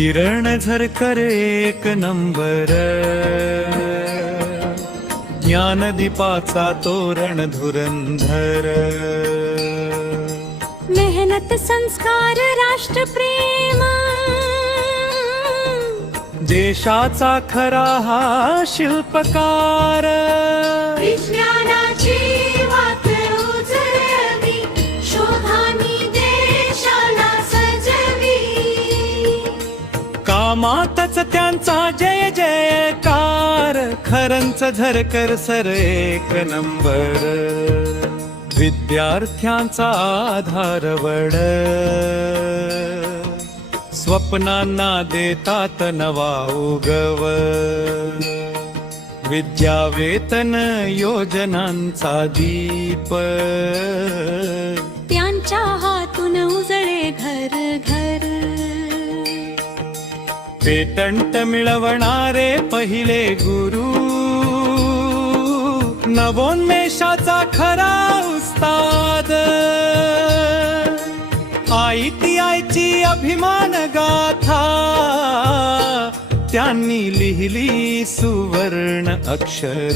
किरण झरकर एक नंबर. ज्ञानदीपाचा तोरण धुरंधर. मेहनत संस्कार राष्ट्रप्रेम. देशाचा खरा हा शिल्पकार. कामातच त्यांचा जय जयकार. खरंच झरकर सर एक नंबर. विद्यार्थ्यांचा आधारवड स्वप्नांना देतात नवा उगव. विद्यावेतन योजनांचा दीप. पेटंट मिळवणारे पहिले गुरु. नवोन्मेषाचा खरा उस्ताद. आयची अभिमान गाथा. त्यांनी लिहिली सुवर्ण अक्षर.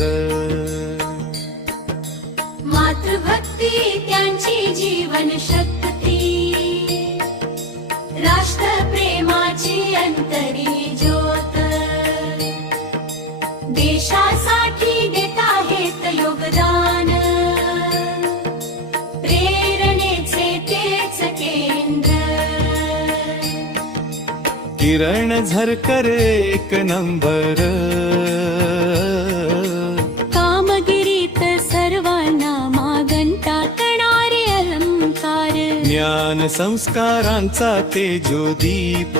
किरण झरकर एक नंबर. कामगिरीत सर्वांना मागण टाकणारे अलंकार. ज्ञान संस्कारांचा तेजोदीप